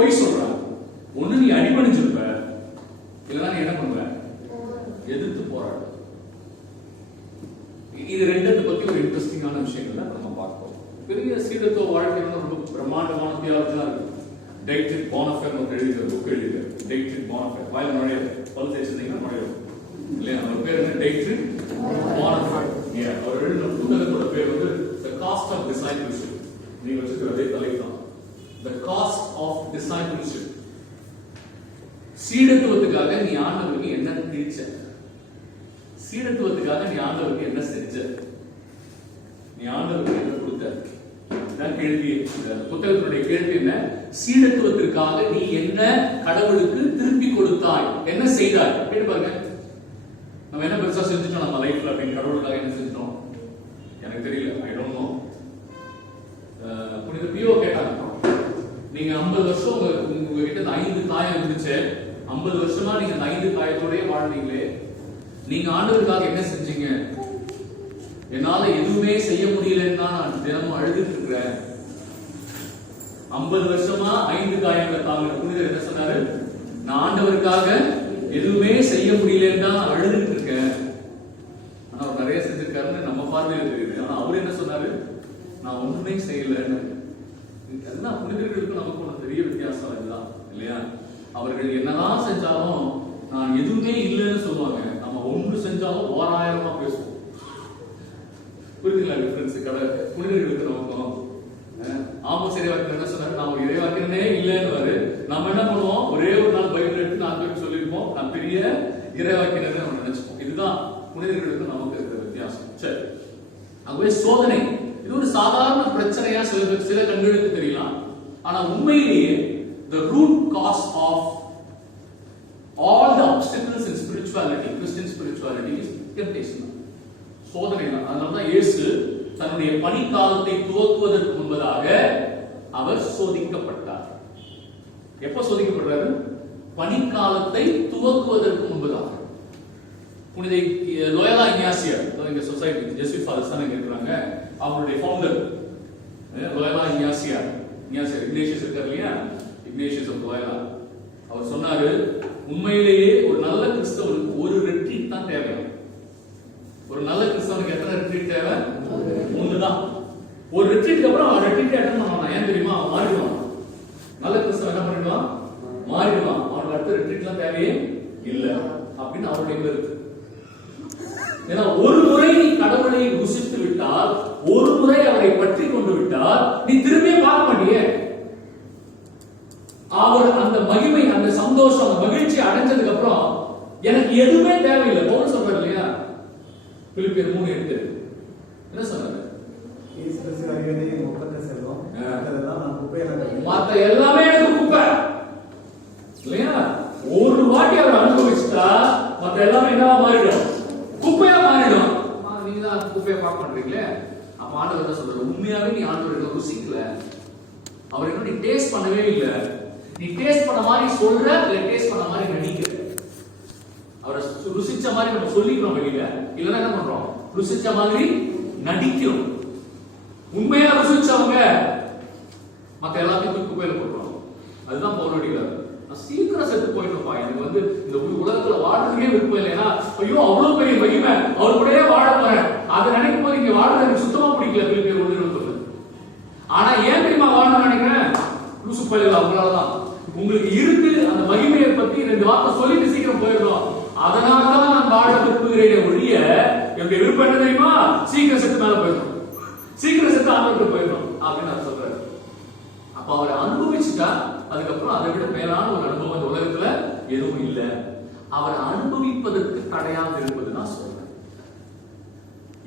போய் சொல்றான். ஒண்ணு நீ அடிபணிஞ்சிருப்ப, இல்லைன்னா நீ என்ன பண்ணுவ? எதிர்த்து போராடு. இது ரெண்டத்தை பத்தி ஒரு இன்ட்ரெஸ்டிங்கான விஷயங்களை நம்ம பார்ப்போம். பெரிய சீடத்துவ வாழ்க்கை ரொம்ப பிரம்மாண்டமான தியாலஜியா இருக்கு. டெய்ட்ரிக் போனஃபேர் ஒரு எழுதிய புக் எழுதிய டெய்ட்ரிக் போனஃபேர் வாயில நுழைய பல் தேய்ச்சிருந்தீங்கன்னா நுழையும் இல்லையா? அவர் பேர் என்ன? டெய்ட்ரிக் போனஃபேர். அவர் எழுதின புத்தகத்தோட பேர் வந்து தி காஸ்ட் ஆஃப் டிசைபிள்ஷிப். நீங்க வச்சுக்கிற அதே தலைப்பு தான், தி காஸ்ட் ஆஃப் டிசைபிள்ஷிப். சீடத்துவத்துக்காக நீ ஆண்டவருக்கு என்ன தீர்ச்ச? சீடத்துவத்துக்காக நீ ஆண்டவருக்கு என்ன செஞ்ச? நீ ஆண்டவருக்கு என்ன கொடுத்த? கேள்வி. புத்தகத்தினுடைய கேள்வி என்ன? சீடத்துவத்திற்காக நீ என்ன கடவுளுக்கு திருப்பி கொடுத்தாய், என்ன செய்தாய்? கேட்டு பாருங்க. நம்ம என்ன பெருசா செஞ்சுட்டோம் நம்ம லைஃப்ல அப்படின்னு? கடவுளுக்காக என்ன செஞ்சோம் எனக்கு தெரியல, ஐ டோன்ட் நோ. புனித பியோ கேட்டாங்க, நீங்க 50 வருஷம் உங்ககிட்ட 5 காயம் இருந்துச்சு, 50 வருஷமா நீங்க 5 காயத்தோடய வாழ்ந்தீங்களே, நீங்க ஆண்டவருக்காக என்ன செஞ்சீங்க? என்னால எதுவுமே செய்ய முடியலன்னா நான் தினமும் அழுதுட்டு இருக்கிறேன். 50 வருஷமா 5 காயங்களை தாங்க. புனிதர் என்ன சொன்னாரு? நான் ஆண்டவருக்காக எதுவுமே செய்ய முடியலன்னா அழுதுட்டு இருக்கேன். ஆனா அவர் நிறைய செஞ்சிருக்காருன்னு நம்ம பார்வையில தெரியுது. ஆனா அவர் என்ன சொன்னாரு? நான் ஒண்ணுமே செய்யலன்னு. என்ன புனிதர்களுக்கு நமக்கு ஒரு பெரிய வித்தியாசம் இதுதான் இல்லையா? அவர்கள் என்னதான் செஞ்சாலும் நான் எதுவுமே இல்லைன்னு சொல்லுவாங்க. நம்ம ஒன்று செஞ்சாலும் 1000 பேசுவோம். புரியுதுங்களா டிஃபரன்ஸ்? புனிதர்களுக்கு நமக்கும் ஆமோஸ் இறைவாக்கினர் என்ன சொன்னாரு? நான் ஒரு இறைவாக்கினே இல்லைன்னு. நம்ம என்ன பண்ணுவோம்? ஒரே ஒரு நாள் பைபிள் எடுத்து 4 பேருக்கு சொல்லியிருப்போம், நான் பெரிய இறைவாக்கினர் நம்ம நினைச்சுப்போம். இதுதான் புனிதர்களுக்கு நமக்கு இருக்கிற வித்தியாசம். சரி, ஆகவே சோதனை இது ஒரு சாதாரண பிரச்சனையா சில கண்களுக்கு தெரியலாம். ஆனா உண்மையிலேயே the root cause of all the obstacles in spirituality, Christian spirituality, is temptation. சோதனை தான். அதனாலதான் இயேசு தன்னுடைய பணிக்காலத்தை துவக்குவதற்கு முன்பதாக அவர் சோதிக்கப்பட்டார். எப்ப சோதிக்கப்படுறாரு? பணிக்காலத்தை துவக்குவதற்கு முன்பதாக. புனித லோயலா இக்னாசியர், இங்க சொசைட்டி ஜெசுவிட் ஃபாதர்ஸ் தான் இருக்கிறாங்க, அவருடைய ஃபவுண்டர் லோயலா இக்னாசியர். இக்னேஷியஸ் இருக்கார் இல்லையா? Ignatius of Loyola. அவர் சொன்னாரு, உண்மையிலேயே ஒரு நல்ல கிறிஸ்தவனுக்கு ஒரு ரெட்ரீட் தான் தேவை. ஒரு நல்ல கிறிஸ்தவனுக்கு எத்தனை ரெட்ரீட் தேவை? 3 தான். ஒரு ரெட்ரீட்க்கு அப்புறம் அவன் ரெட்ரீட் அட்டெண்ட் பண்ணுவான். ஏன் தெரியுமா? அவன் மாறிடுவான். நல்ல கிறிஸ்தவன் என்ன பண்ணிடுவான்? மாறிடுவான். அவனுக்கு அடுத்த ரெட்ரீட்லாம் தேவையே இல்லை அப்படின்னு அவருடைய கருத்து. ஏன்னா ஒரு முறை நீ கடவுளை ருசித்து விட்டால், ஒரு முறை அவரை பற்றி கொண்டு விட்டால், நீ திரும்பியே பார்க்க மாட்டியே. அவர் அந்த மகிமை, அந்த சந்தோஷம், அந்த மகிழ்ச்சி அடைஞ்சதுக்கு அப்புறம் எனக்கு எதுவுமே தேவையில்லை. பவுல் சொல்றாரு இல்லையா? பிலிப்பியர் 3:8 என்ன சொன்னாரு? மத்த எல்லாமே எனக்கு குப்பை இல்லையா? ஒரு வாட்டி அவர் அனுபவிச்சுட்டா மத்த எல்லாமே என்னவா மாறிடும்? குப்பையா மாறிடும். நீங்க தான் குப்பையா பார்க்க மாட்டீங்களே. அப்ப ஆண்டவர் என்ன சொல்றாரு? உண்மையாவே நீ ஆண்டவரை ருசிக்கல, அவர் இன்னும் நீ டேஸ்ட் பண்ணவே இல்லை. நீ டேஸ்ட் பண்ண மாதிரி சொல்ற, இல்ல டேஸ்ட் பண்ண மாதிரி நடிக்கிற. அவரை ருசிச்ச மாதிரி நம்ம சொல்லிக்கிறோம் வெளியில, இல்லன்னா என்ன பண்றோம்? ருசிச்ச மாதிரி நடிக்கிறோம். உண்மையா ருசிச்சவங்க மத்த எல்லாத்தையும் குப்பையில போடுறோம். அதுதான் பவுலடிக்கிறார். நான் சீக்கிரம் செத்து போயிட்டோம்ப்பா, எனக்கு வந்து இந்த உலகத்துல வாழ்றதுக்கே விருப்பம் இல்லைன்னா, ஐயோ அவ்வளவு பெரிய மகிமை, அவர் கூடயே வாழ போறேன், அதை நினைக்கும் போது இங்க வாழ்றது எனக்கு சுத்தமா பிடிக்கல. பிலிப்பியர் 1:20. ஆனா ஏன் தெரியுமா வாழணும்னு நினைக்கிறேன்? லூசு பள்ளியில் அவங்களாலதான். உங்களுக்கு இருக்கு அந்த மகிமையை பத்தி 2 வார்த்தை சொல்லிட்டு சீக்கிரம் போயிடணும். அதனாலதான் நான் வாழ விரும்புகிறேன் ஒழிய என்னுடைய விருப்பம் என்ன தெரியுமா? சீக்கிரம் செத்து மேல போயிடணும், சீக்கிரம் செத்து ஆண்டவருக்கு போயிடணும் அப்படின்னு நான் சொல்றேன். அப்ப அவரை அனுபவிச்சுட்டா அதுக்கப்புறம் அதை விட மேலான ஒரு அனுபவம் இந்த உலகத்துல எதுவும் இல்லை. அவரை அனுபவிப்பதற்கு தடையாக இருப்பது நான் சொல்றேன்.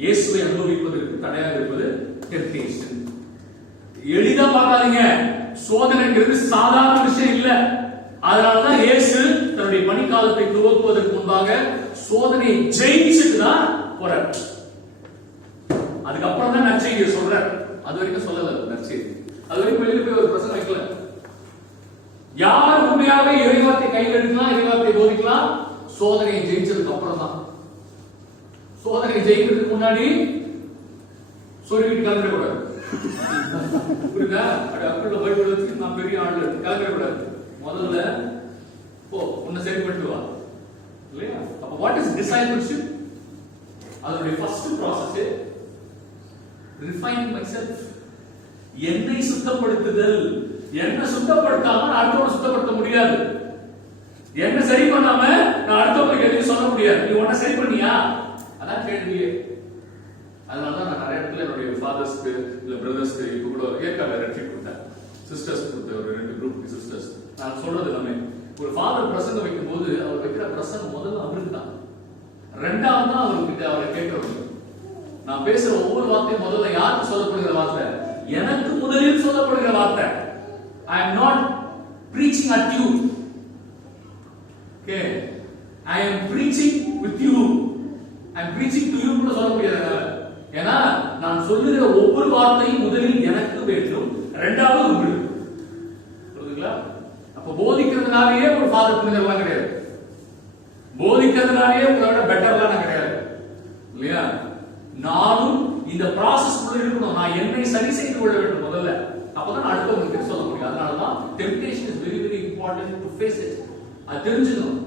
இயேசுவை அனுபவிப்பதற்கு தடையாக இருப்பது டெம்ப்டேஷன். எளிதா பார்க்காதீங்க, சோதனைங்கிறது சாதாரண விஷயம் இல்ல. அதனாலதான் இயேசு தன்னுடைய பணிக்காலத்தை துவக்குவதற்கு முன்பாக சோதனையை ஜெயிச்சுட்டு தான் போறார். அதுக்கப்புறம் தான் நற்செய்தியை சொல்றார். அது வரைக்கும் சொல்லல நற்செய்தி. அது வரைக்கும் வெளியில போய் ஒரு பிரசங்கம் வைக்கல. யார் உண்மையாவே இறைவார்த்தை கையில் எடுக்கலாம், இறைவார்த்தை போதிக்கலாம்? சோதனையை ஜெயிச்சதுக்கு அப்புறம் தான். சோதனையை ஜெயிக்கிறதுக்கு முன்னாடி சொல்லிட்டு கிளம்பிடக்கூடாது. புரியுதா? அப்படி அக்குள்ள பைபிள் வச்சு நான் பெரிய ஆள் கலக்கவே கூடாது. முதல்ல போ உன்னை சரி பண்ணிட்டு வா இல்லையா? அப்ப வாட் இஸ் டிசைபிள்ஷிப்? அதனுடைய first process refine my self, என்னை சுத்தப்படுத்துதல். என்ன சுத்தப்படுத்தாம நான் அடுத்தவனை சுத்தப்படுத்த முடியாது. என்ன சரி பண்ணாம நான் அடுத்தவங்களுக்கு எதையும் சொல்ல முடியாது. நீ உன்னை சரி பண்ணியா? அதான் கேள்வியே. அதனாலதான் நான் நிறைய இடத்துல என்னுடைய ஃபாதர்ஸ்க்கு இல்ல பிரதர்ஸ்க்கு இப்ப கூட ஏற்கால ரெட்ரீட் கொடுத்தேன். சிஸ்டர்ஸ் கொடுத்த ஒரு 2 குரூப் சிஸ்டர்ஸ். நான் சொல்றது எல்லாமே ஒரு ஃபாதர் பிரசங்கம் வைக்கும் போது அவர் வைக்கிற பிரசங்கம் முதல்ல அவருக்கு தான், ரெண்டாவது தான் அவர்கிட்ட அவரை கேட்கறது. நான் பேசுற ஒவ்வொரு வார்த்தையும் முதல்ல யாருக்கு சொல்லப்படுகிற வார்த்தை? எனக்கு முதலில் சொல்லப்படுகிற வார்த்தை. I am not preaching at you. Okay, I am preaching with you. I am preaching to you கூட சொல்ல முடியாது. ஏன்னா நான் சொல்லுகிற ஒவ்வொரு வார்த்தையும் முதலில் எனக்கு வேண்டும், இரண்டாவது உங்களுக்கு. புரியுதுங்களா? அப்ப போதிக்கிறதுனாலேயே ஒரு ஃபாதர் புனிதர்லாம் கிடையாது. போதிக்கிறதுனாலேயே உங்களோட பெட்டர்லாம் கிடையாது இல்லையா? நானும் இந்த ப்ராசஸ் உள்ள இருக்கணும். நான் என்னை சரி செய்து கொள்ள வேண்டும் முதல்ல. அப்பதான் அடுத்தவங்களுக்கு சொல்ல முடியும். அதனாலதான் temptation is very very important to face it. அது தெரிஞ்சுக்கணும்.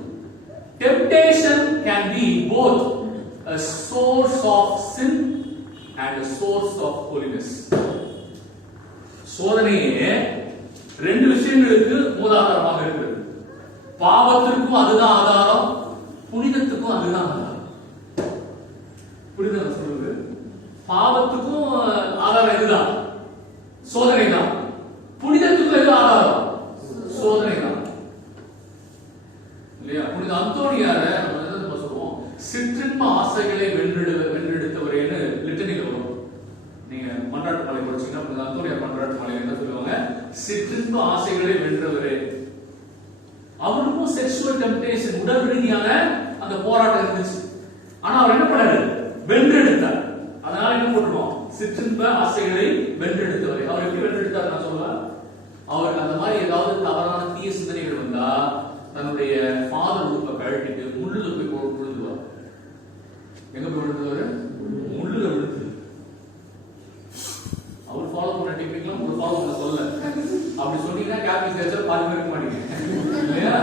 Temptation can be both a source of sin and a source of holiness. சோதனையே ரெண்டு விஷயங்களுக்கு மூலாதாரமாக இருக்கிறது. பாவத்திற்கும் அதுதான் ஆதாரம், புனிதத்துக்கும் அதுதான் ஆதாரம். புரியுதா சொல்றது? பாவத்துக்கும் ஆதாரம் இதுதான், சோதனை தான். புனிதத்துக்கும் எது ஆதாரம்? சோதனை தான் இல்லையா? புனித அந்தோனியார நம்ம சொல்லுவோம், சிற்றின்ப ஆசைகளை வென்றெடுத்தவரேன்னு லிட்டனில வரும். நீங்க மன்றாட்டு மாலை படிச்சீங்கன்னா புனித அந்தோனியார் மன்றாட்டு மாலை என்ன சொல்லுவாங்க? சிற்றின்ப ஆசைகளை வென்றவரே. அவருக்கும் செக்சுவல் டெம்ப்டேஷன், உடல் ரீதியான அந்த போராட்டம் இருந்துச்சு. ஆனா அவர் என்ன பண்ணாரு? வென்றெடுத்தார். அதனால என்ன போட்டுருவோம்? சிற்றின்ப ஆசைகளை வென்றெடுத்தவரை. அவர் எப்படி வென்றெடுத்தார் நான் சொல்லலாம். அவருக்கு அந்த மாதிரி ஏதாவது தவறான தீய சிந்தனைகள் வந்தா தன்னுடைய ஃபாதர் உறுப்பை கழட்டிட்டு முள்ளுல போய் விழுந்துவார். எங்க போய் விழுந்துவாரு? முள்ளுல விழுந்து. அவர் ஃபாலோ பண்ண டெக்னிக்லாம் ஒரு ஃபாலோ பண்ண சொல்ல. அப்படி சொன்னீங்கன்னா கேபிள் சேர்ச்சா பாதி இருக்க மாட்டீங்க இல்லையா?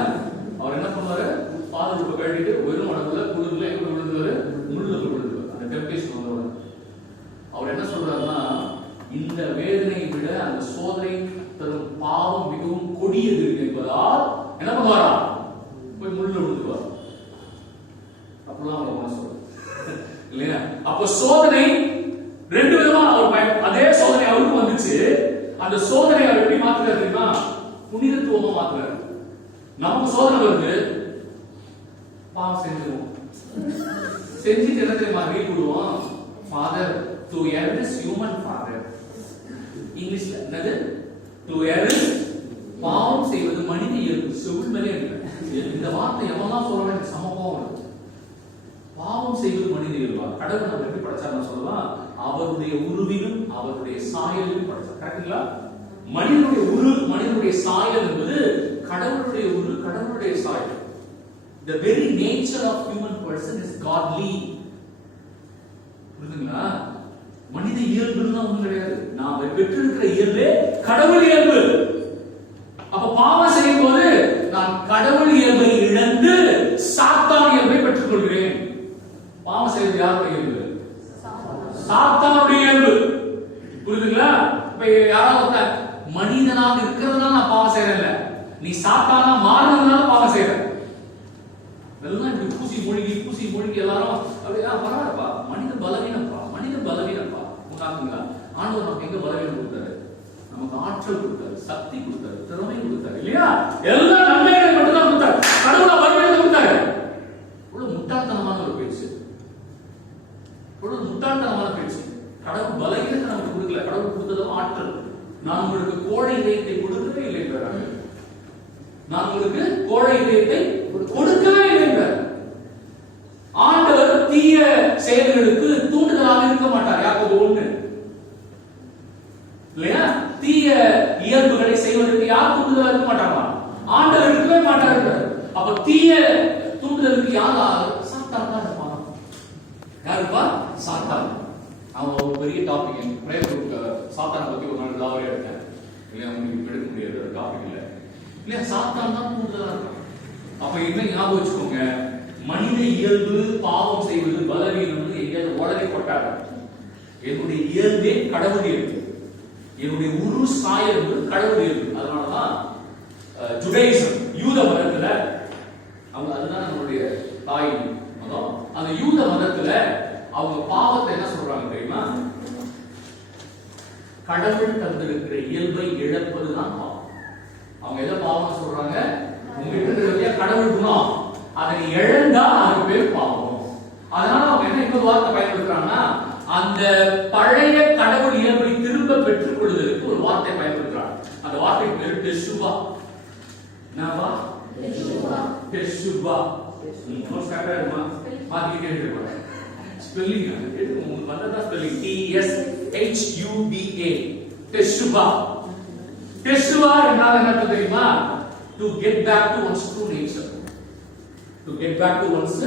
அவர் என்ன பண்ணுவாரு? ஃபாதர் உறுப்பை கழட்டிட்டு வெறும் உடம்புல குளிர்ல எங்க போய் விழுந்துவாரு? முள்ளுல போய் விழுந்துவார். அந்த டெம்ப்டேஷன் வந்தவரை அவர் என்ன சொல்றாருன்னா, இந்த வேதனையை விட அந்த சோதனை தரும் பாவம் மிகவும் கொடியது என்பதால் என்ன பண்ணுவாரா? போய் முள்ள விழுந்துவார். அப்படிலாம் அவர் மனசு இல்லையா? அப்ப சோதனை ரெண்டு விதமா அவர் அதே சோதனை அவருக்கு வந்துச்சு. அந்த சோதனை அவர் எப்படி மாத்துறாரு தெரியுமா? புனிதத்துவமா மாத்துறாரு. நமக்கு சோதனை வருது, பாவம் செஞ்சிருவோம். செஞ்சுட்டு என்ன தெரியுமா ரீ விடுவோம்? Father to err is human father. இங்கிலீஷ்ல என்னது? to err is பாவம் செய்வது மனித இயல்பு. செவுள் மேலே இந்த வார்த்தை எவெல்லாம் சொல்றாங்க எனக்கு சமமாக வருது. பாவம் செய்வது மனித இயல்பா? கடவுள் நம்ம எப்படி படைச்சாருன்னு சொல்லலாம். அவருடைய உருவிலும் அவருடைய சாயலிலும் படைச்சார். கரெக்ட்டுங்களா? மனிதனுடைய சாயல் என்பது கடவுளுடைய உரு, கடவுளுடைய சாயல். The very nature of human person is godly. புரியுதுங்களா? மனித இயல்புன்னு ஒண்ணு கிடையாது. நாம் பெற்றிருக்கிற இயல்பே கடவுள் இயல்பு. அப்ப பாவம் செய்யும் போது நான் கடவுள் இயல்பை இழந்து சாத்தான் இயல்பை பெற்றுக் கொள்கிறேன். பாவம் செய்வது யாருடைய இயல்பு? சாத்தானுடைய இயல்பு. புரியுதுங்களா? இப்ப யாராவது மனிதனாக இருக்கிறதுனால நான் பாவம் செய்யறேன், நீ சாத்தானா மாறினதுனால பாவம் செய்யற. எல்லாம் இப்படி பூசி மூழ்கி எல்லாரும் அப்படியே பரவாயில்லப்பா, மனித பலவீனப்பா, மனித பலவீனப்பா. உண்டாக்குங்களா? ஆண்டவர் நமக்கு எங்க பலவீனம் கொடுத்தாரு? நமக்கு ஆற்றல் கொடுத்தாரு, சக்தி கொடுத்தாரு, திறமை கொடுத்தாரு இல்லையா? எல்லா நன்மைகளை மட்டும் தான் கொடுத்தாரு. கடவுளா பலவீனத்தை கொடுத்தாரு. இவ்வளவு முட்டாள்தனமான ஒரு பேச்சு, இவ்வளவு முட்டாள்தனமான பேச்சு. கடவுள் பலவீனத்தை நமக்கு கொடுக்கல, கடவுள் கொடுத்ததும் ஆற்றல். நான் உங்களுக்கு கோழை இதயத்தை கொடுக்கவே இல்லை என்றார். நான் உங்களுக்கு கோழை இதயத்தை கொடுக்கவே இல்லை என்றார். ஆண்டவர் தீய செயல்களுக்கு தூண்டுதலாக இருக்க மாட்டார். யாக்கோபு 1 இல்லையா? தீய இயல்புகளை செய்வதற்கு யார் தூண்டுதலாக இருக்க மாட்டாங்களா? ஆண்டவர் இருக்கவே மாட்டார். அப்ப தீய தூண்டுதலுக்கு யார்? சாத்தான் தான் இருப்பான். யாருப்பா? சாத்தான். அவன் ஒரு பெரிய டாபிக் பிரேயர் குரூப்ல சாத்தானை பத்தி ஒரு நாள் லாவரே இருக்கேன் இல்லையா, உங்களுக்கு எடுக்க முடியாது டாபிக் இல்லை இல்லையா, சாத்தான் தான் கூடுதலா இருக்கும். அப்ப என்ன ஞாபகம் வச்சுக்கோங்க, மனித இயல்பு பாவம் செய்வது பலவீனம் எங்கேயாவது உடனே கொட்டாது. என்னுடைய இயல்பே கடவுள் இயல்பு, என்னுடைய உரு சாயல் என்பது கடவுள் இயல்பு. அதனாலதான் ஜுடைசம் யூத மதத்துல அவங்க அதுதான் நம்மளுடைய தாய் மதம். அந்த யூத மதத்துல அவங்க பாவத்தை என்ன சொல்றாங்க தெரியுமா, கடவுள் தந்திருக்கிற இயல்பை இழப்பதுதான் பாவம். அவங்க எதை பாவம் சொல்றாங்க, உங்ககிட்ட இருக்கிற கடவுள் குணம் அதை இழந்தா அதுக்கு பேர் பாவம். அதனால அவங்க என்ன இன்னொரு வார்த்தை பயன்படுத்துறாங்கன்னா, அந்த பழைய கடவுள் இயல்பை திரும்ப பெற்றுக் கொள்வதற்கு ஒரு வார்த்தை பயன்படுத்துறாங்க. அந்த வார்த்தைக்கு பேர் டெஷுவா. என்னவா? டெஷுவா. மோஸ்ட் கரெக்டா மாத்திட்டே இருக்கணும். ஸ்பெல்லிங் உங்களுக்கு வந்ததா ஸ்பெல்லிங் TSHUBA டெஷுவா. டெஷுவா என்றால் என்ன தெரியுமா? To get back to one's true nature. To get back to one's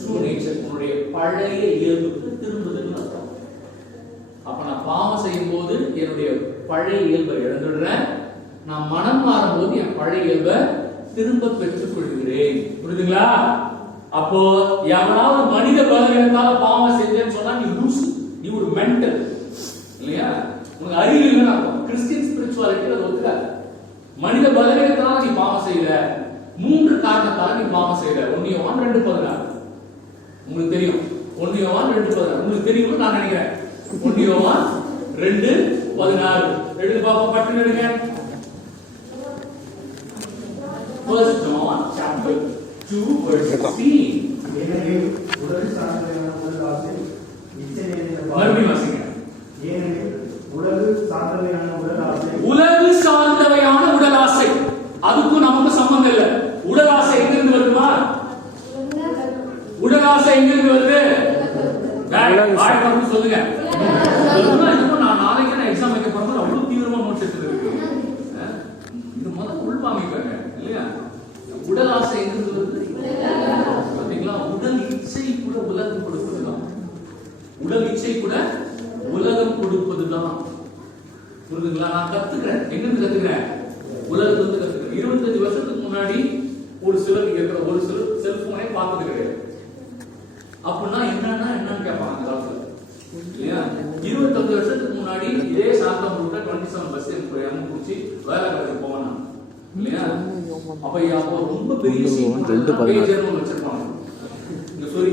true nature. உன்னுடைய பழைய இயல்புக்கு திரும்புதல்னு அர்த்தம். அப்ப நான் பாவம் செய்யும் போது என்னுடைய பழைய இயல்பை இழந்துடுறேன், நான் மனம் மாறும் போது என் பழைய இயல்பை திரும்ப பெற்றுக் கொள்கிறேன். புரியுதுங்களா? அப்போ எவனாவது மனித பலவீனத்தால பாவம் செஞ்சேன்னு சொன்னா நீ லூசு, நீ ஒரு மென்டல் இல்லையா, உனக்கு அறிவு இல்லைன்னா கிறிஸ்டியன் ஸ்பிரிச்சுவாலிட்டி அது ஒத்துக்காது. மனித பலவீனத்தால நீ பாவம் செய்யல, 3 காரணத்தால நீ பாவம் செய்யல. 1 யோவான் 2:16 உங்களுக்கு தெரியும். 1 யோவான் 2:16 உங்களுக்கு தெரியும்னு நான் நினைக்கிறேன். 1 யோவான் 2:16 எடுத்து பாப்போம், பட்டு எடுங்க. First John chapter 2 verse 16. ஏனெனில் உலக சார்ந்தவையான உடல் ஆசை மறுபடியும் வாசிங்க. ஏனெனில் உலக சார்ந்தவையான உடல் ஆசை, உலகு சார்ந்தவையான உடல் ஆசை, அதுக்கும் நமக்கு சம்பந்தம் இல்லை. உடல் ஆசை எங்கிருந்து வருமா? உடல் ஆசை எங்கிருந்து வருது? வாய்ப்பு சொல்லுங்க. நான் நாளைக்கு நான் எக்ஸாம் வைக்க போறேன், அவ்வளவு தீவிரமா நோட்ஸ் எடுத்துருக்கு. இது முதல்ல உள்வாங்கிக்கோங்க இல்லையா. உடல் ஆசை எங்கிருந்து வருது? பாத்தீங்களா? உடல் இச்சை கூட உலகம் கொடுப்பதுதான். உடல் இச்சை கூட உலகம் கொடுப்பதுதான். புரியுதுங்களா? நான் கத்துக்கிறேன். எங்கிருந்து கத்துக்கிறேன்? உலகத்துல கத்துக்கிறேன். 25 வருஷத்துக்கு முன்னாடி ஒரு சிலர் இருக்கிற ஒரு சிலர் செல்போனே பார்த்தது கிடையாது. அப்படின்னா என்னன்னு கேட்பாங்க அந்த காலத்துல இல்லையா. 25 வருஷத்துக்கு முன்னாடி இதே சாந்தம் ரூட்ல 27 பஸ் எனக்கு பிடிச்சி வேலை கடைக்கு போவேன் இல்லையா. அப்போ ரொம்ப பெரிய பேஜர்னு வச்சிருப்பாங்க. இந்த சொல்லி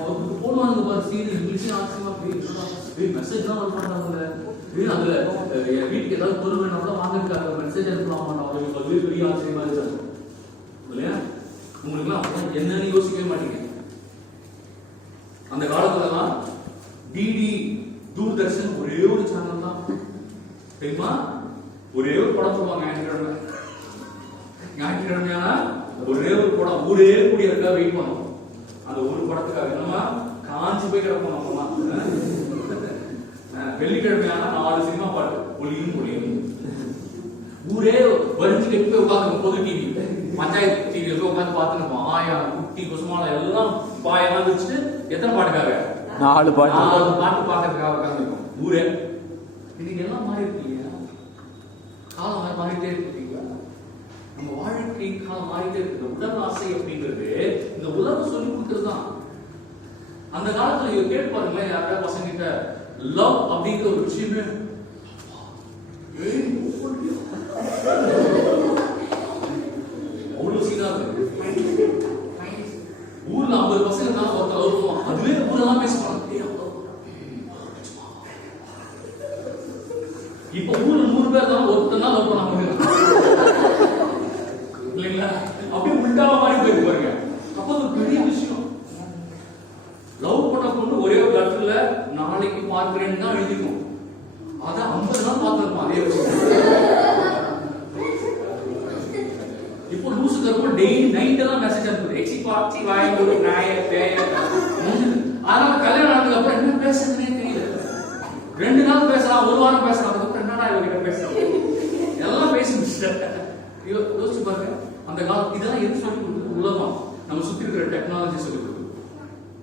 அவருக்கு போடுவாங்க பாரு, சீன் இங்கிலீஷ் ஆச்சரியமா மெசேஜ் தான் வர மாட்டாங்க. அதுல என் வீட்டுக்கு ஏதாவது பொருள் வேணும் கூட வாங்கிருக்காங்க, மெசேஜ் அனுப்பலாம் மாட்டாங்க. பல்வேறு பெரிய ஆச்சரியமா இருக்காங்க இல்லையா. உங்களுக்கு என்னன்னு யோசிக்கவே மாட்டீங்க. அந்த காலத்துலலாம் டிடி தூர்தர்ஷன் ஒரே ஒரு சேனல் தான் தெரியுமா. ஒரே ஒரு படம் சொல்லுவாங்க ஞாயிற்றுக்கிழமையான ஒரே ஒரு படம், ஊரே கூடியிருக்கா வெயிட் பண்ணும். அந்த ஒரு படத்துக்காக என்னமா காஞ்சி போய் கிடப்போம் நம்மமா. வெள்ளிக்கிழமையான 4 சினிமா பாட்டு, ஒளியும் ஒளியும். ஊரே வரிஞ்சு கட்டி போய் உட்காந்து பொது டிவி பஞ்சாயத்து டிவி போய் உட்காந்து பார்த்துருப்போம். ஆயா குட்டி குசுமால எல்லாம் பாயெல்லாம் வச்சுட்டு எத்தனை பாட்டுக்காக 4 பாட்டு பாக்கிறதுக்காக உட்காந்துருக்கோம் ஊரே. இன்னைக்கு எல்லாம் மாறி இருக்கு இல்லையா. காலம் மாறிட்டே இருக்கு. நம்ம வாழ்க்கை காலம் மாறிட்டே இருக்கு. உடல் ஆசை அப்படிங்கிறது இந்த உலகம் சொல்லி கொடுக்கறதுதான். அந்த காலத்துல கேட்டு பாருங்களேன், யாராவது பசங்க கிட்ட லவ் அப்படிங்கிற ஒரு விஷயமே அவ்வளவு சீனா இருக்கு. ஊர்ல 50 பசங்க தான் ஒருத்தர் வருவான், அதுவே ஊரெல்லாம் பேசுவாங்க. இப்ப ஊர்ல 100 பேர் தான் ஒருத்தர் தான் லவ் பண்ணாங்க இல்லைங்களா. அப்படியே உள்டாவ மாதிரி போயிருக்கு பாருங்க. அப்ப அது பெரிய விஷயம். லவ் பண்ண பொண்ணு ஒரே ஒரு லெட்டர்ல நாளைக்கு பார்க்கிறேன்னு தான் எழுதிக்கும். அத 50 நாள் பார்த்திருப்பான் அதே விஷயம். இப்போ லூசு தரப்போ டெய்லி நைட் எல்லாம் மெசேஜ் அனுப்புது. எச்சி பாச்சி வாயங்கூட நாய பேய. அதனால கல்யாணம் ஆனதுக்கு அப்புறம் என்ன பேசுறதுன்னே தெரியல. 2 நாள் பேசலாம், 1 வாரம் பேசலாம், அதுக்கப்புறம் என்னடா இவங்க பேசலாம் எல்லாம் பேசி முடிச்சிட்டேன். யோசிச்சு பாருங்க. அந்த காலம் இதெல்லாம் எது சொல்லி கொடுக்குது? உலகம் நம்ம சுத்தி இருக்கிற டெக்னாலஜி சொல்லி கொடுக்குது.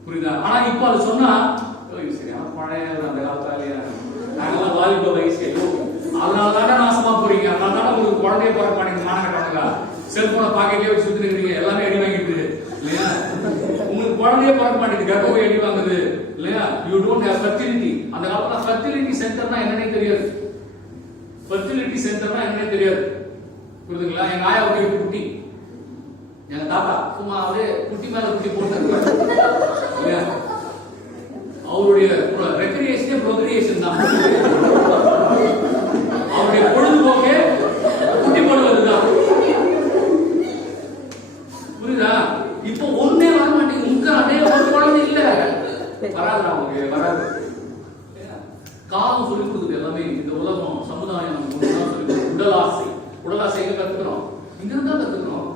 புரியுதா? ஆனா இப்ப அது சொன்னா சரியா பழைய அந்த காலத்தாலேயே நாங்கெல்லாம் வாலிப வயசு. அதனால தானே நாசமா போறீங்க. அதனால உங்களுக்கு குழந்தைய பிறக்க மாட்டேங்குது. மாணவர்களா செல்போனை பாக்கெட்லயே வச்சு சுத்திட்டு இருக்கீங்க. எல்லாமே அடி வாங்கிட்டு இல்லையா? உங்களுக்கு குழந்தைய பிறக்க மாட்டேங்குது. கர்ப்பப்பை அடி வாங்குது இல்லையா? You don't have fertility. அந்த காலத்துல ஃபெர்டிலிட்டி சென்டர்னா என்னன்னே தெரியாது. ஃபெர்டிலிட்டி சென்டர்னா என்னன்னே தெரியாது. புரியுதுங்களா? எங்க ஆயாவுக்கு குட்டி, எங்க தாத்தா சும்மா அப்படியே குட்டி மேல குட்டி போட்டு இல்லையா? அவருடைய ரெக்ரியேஷனே ப்ரோக்ரியேஷன் தான். அவருடைய பொழுதுபோக்கே குட்டி போடுவதுதான். புரியுதா? இப்போ ஒன்னே வர மாட்டேங்குது. உங்க அதே ஒரு குழந்தை இல்ல வராது. அவங்க வராது. காலம் சொல்லிக் கொடுக்குது எல்லாமே. இந்த உலகம் சமுதாயம் உடலாசை எங்க கத்துக்கிறோம்? இங்க இருந்தா கத்துக்கிறோம்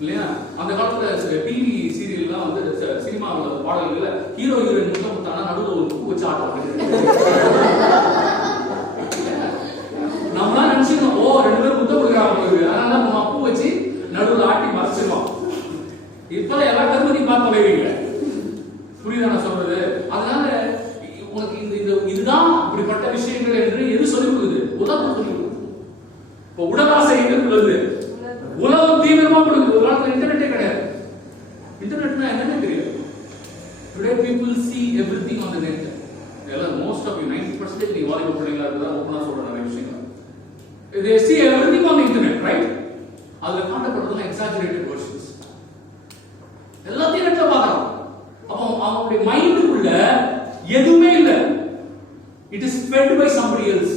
இல்லையா? அந்த காலத்துல டிவி சீரியல்லாம் வந்து சினிமாவில் பாடல்கள்ல ஹீரோ ஹீரோயின் முத்தம் கொடுத்தானா நடுவில் ஒரு பூ வச்சு ஆட்டம். நம்மளாம் நினைச்சுக்கணும், ஓ 2 பேரும் முத்தம் கொடுக்குறாங்க, அதனால நம்ம பூ வச்சு நடுவில் ஆட்டி மறைச்சிருவோம். இப்ப எல்லாம் கருமதி பார்த்து வைவீங்க. புரியுதா நான் சொல்றது? அதனால உனக்கு இதுதான் இப்படிப்பட்ட விஷயங்கள் என்று எது சொல்லிக் கொடுக்குது? உலகம் சொல்லிக் கொடுக்குது. இப்போ உடலாசை எங்க வருது? உலகம் தீவிரமா கொடுக்குது. ஒரு காலத்துல இன்டர்நெட்டே கிடையாது. இன்டர்நெட்னா என்னன்னு தெரியாது. Today people see everything on the net. Most of you 90% நீ வாலிப பிள்ளைங்களா இருந்தா ஓபனா சொல்ற நிறைய விஷயங்கள். They see everything on the internet, right? அதுல காட்டப்படுறதுல exaggerated versions. எல்லாத்தையும் நெட்ல பார்க்கறோம். அப்போ அவங்களுடைய மைண்டுக்குள்ள எதுவுமே இல்ல. It is fed by somebody else.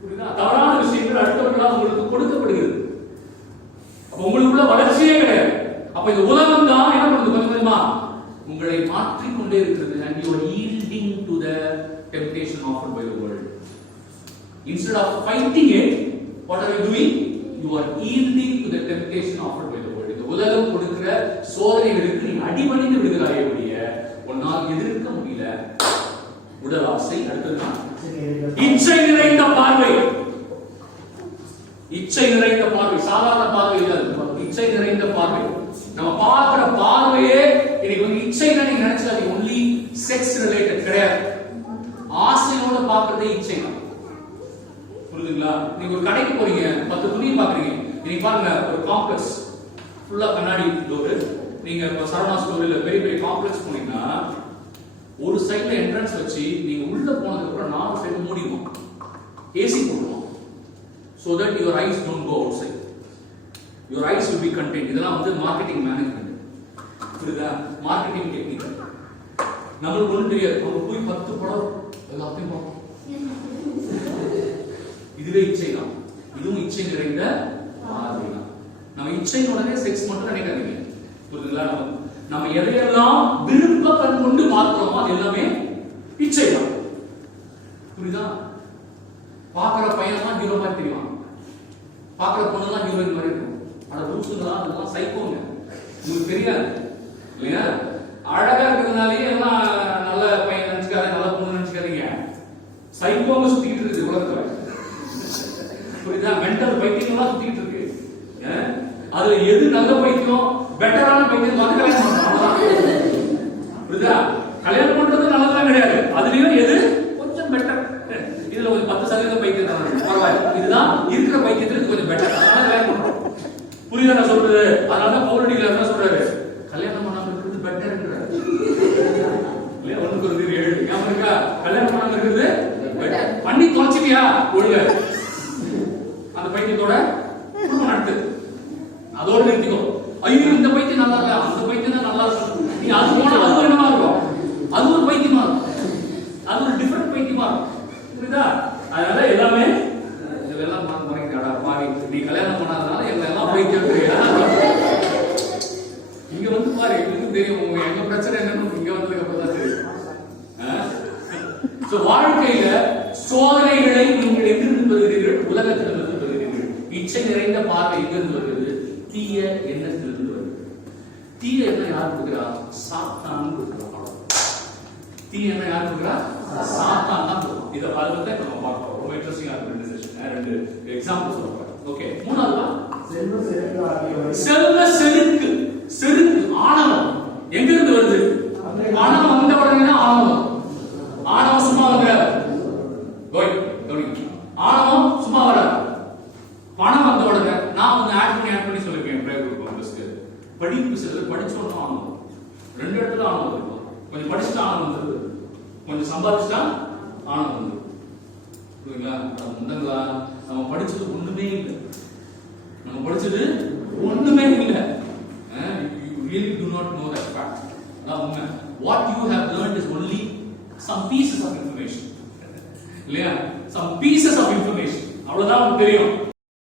புரியுதா? தவறான விஷயங்கள் அடுத்தவர்களால் உங்களுக்கு கொடுக்கப்படுகிறது. அப்ப உங்களுக்குள்ள வளர்ச்சியே கிடையாது. அப்ப இந்த உலகம் தான் என்ன பண்ணுது? கொஞ்சம் கொஞ்சமா உங்களை மாற்றிக் கொண்டே இருக்கிறது. And you are yielding to the temptation offered by the world. Instead of fighting it, what are you doing? You are yielding to the temptation offered by the world. இந்த உலகம் கொடுக்கிற சோதனைகளுக்கு நீ அடிபணிந்து விடுகிறாயே ஒழிய உன்னால் எதிர்க்க முடியல. உடல் ஆசை, அடுத்ததுதான் இச்சை நிறைந்த பார்வை. இச்சை நிறைந்த பார்வை சாதாரண பார்வை இல்ல, இச்சை நிறைந்த பார்வை. நம்ம பார்க்கிற பார்வையே இன்னைக்கு வந்து இச்சைனா நீங்க நினைச்சாதீங்க ஒன்லி செக்ஸ் ரிலேட்டட் கிடையாது. ஆசையோட பார்க்கறதே இச்சை தான். புரியுதுங்களா? நீங்க ஒரு கடைக்கு போறீங்க, 10 துணி பாக்குறீங்க. இன்னைக்கு பாருங்க ஒரு காம்ப்ளெக்ஸ் ஃபுல்லா கண்ணாடி டோர். நீங்க சரவணா ஸ்டோர்ல பெரிய பெரிய காம்ப்ளெக்ஸ் போனீங்கன்னா ஒரு சைடுல என்ட்ரன்ஸ் வச்சு நீங்க உள்ள போனதுக்கு அப்புறம் 4 சைடு மூடிடுவோம். ஏசி போடுவோம். So that your eyes don't go outside. Your eyes will be contained. இதெல்லாம் வந்து மார்க்கெட்டிங் மேனேஜ்மெண்ட். புரியுதா? Marketing technique. நமக்கு ஒன்றும் தெரியாது. நம்ம போய் 10 படம் எல்லாத்தையும் பார்ப்போம். இதுவே இச்சை தான். இதுவும் இச்சை நிறைந்த பார்வை தான். நம்ம இச்சை உடனே செக்ஸ் மட்டும் நினைக்காதீங்க. புரியுதுங்களா? நம்ம எதையெல்லாம் விருப்ப கண் கொண்டு பார்க்கிறோமோ அது எல்லாமே இச்சை தான். புரியுதா? பாக்குற பையன்லாம் ஹீரோ மாதிரி தெரியும், பாக்குற பொண்ணுலாம் ஹீரோயின் மாதிரி இருக்கும். ஆனா லூசுங்களா அதெல்லாம் சைக்கோங்க. உங்களுக்கு தெரியாது இல்லையா? அழகா இருக்கிறதுனாலயே எல்லாம் நல்ல பையன் நினைச்சுக்காதீங்க, நல்ல பொண்ணு நினைச்சுக்காதீங்க. சைக்கோங்க சுத்திட்டு இருக்கு உலகத்துல. புரியுதா? மென்டல் பைத்தியங்கள்லாம் சுத்திட்டு இருக்கு. அதுல எது நல்ல பைத்தியம், பெட்டரான பைத்தியம் வந்து கல்யாணம் பண்றாங்க. புரியுதா? கல்யாணம் பண்றது நல்லதெல்லாம் கிடையாது. அதுலயும் எது கொஞ்சம் பெட்டர், இதுல ஒரு 10% பைத்தியம் தான் பரவாயில்ல, இதுதான் இருக்கிற பைத்தியத்துக்கு கொஞ்சம் பெட்டர், அதனால கல்யாணம் பண்றோம். புரியுதா நான் சொல்றது? அதனாலதான் பவுலடிகள் என்ன சொல்றாரு? கல்யாணம் பண்ணாம இருக்கிறது பெட்டர்ன்றாரு. இல்லையா? 1:7 ஞாபகம் இருக்கா? கல்யாணம் பண்ணாம இருக்கிறது பெட்டர். பண்ணி தொலைச்சிட்டியா ஒழுங்க அந்த பைத்தியத்தோட குடும்பம் நடத்து, அதோட நிறுத்திக்கோ. ஐயோ இந்த பைத்தியம் நல்லா இல்ல, அந்த பைத்தியம் தான் நல்லா இருக்கும். நீ அது போனா அது என்னமா இருக்கும்? அது ஒரு பைத்தியமா இருக்கும், அது ஒரு டிஃபரெண்ட் பைத்தியமா இருக்கும். புரியுதா? அதனால எல்லாமே இதெல்லாம் மறைக்காடா பாவி, நீ கல்யாணம் பண்ணாதனால எங்க எல்லாம் பைத்தியம். இங்க வந்து பாரு, எங்களுக்கு தெரியும் எங்க பிரச்சனை என்னன்னு இங்க வந்ததுக்கு அப்புறம் தான் தெரியும். வாழ்க்கையில சோதனைகளை நீங்கள் எங்கிருந்து பெறுகிறீர்கள்? உலகத்திலிருந்து பெறுகிறீர்கள். இச்சை நிறைந்த பார்வை எங்கிருந்து வருகிறது? தீய எண்ணத்திலிருந்து வருகிறது. தீய எண்ணம் யார் கொடுக்கிறா? சாத்தான் கொடுக்கிறார். தீய எண்ணம் யார் கொடுக்கிறா? சாத்தான் தான் கொடுக்கிறார். இதை அதை பத்தி நம்ம பார்க்கிறோம். ரொம்ப இன்ட்ரெஸ்டிங்கா இருக்கு. 2 செஷன் 2 எக்ஸாம்பிள் சொல்றேன். ஓகே, மூணாவது செல்வ செருக்கு. செருக்கு ஆணவம் எங்கிருந்து வருது? ஆணவம் வந்த உடனே ஆணவம். நான் வந்து ஆட் பண்ணி சொல்லிருக்கேன் பிரேயர் குரூப் மெம்பர்ஸ்க்கு. படிப்பு சிலர் படிச்சோன்னு ஆகணும், 2 இடத்துல ஆகணும் இருக்கும். கொஞ்சம் படிச்சுட்டு ஆகணும் வந்துருது, கொஞ்சம் சம்பாதிச்சுட்டா ஆகணும் வந்து புரியுங்களா? முந்தங்களா நம்ம படிச்சது ஒண்ணுமே இல்லை, நம்ம படிச்சது ஒண்ணுமே இல்லை. You really do not know that fact. What you have learned is only some pieces of information. இல்லையா? Some pieces of information. அவ்வளவுதான் உங்களுக்கு தெரியும்.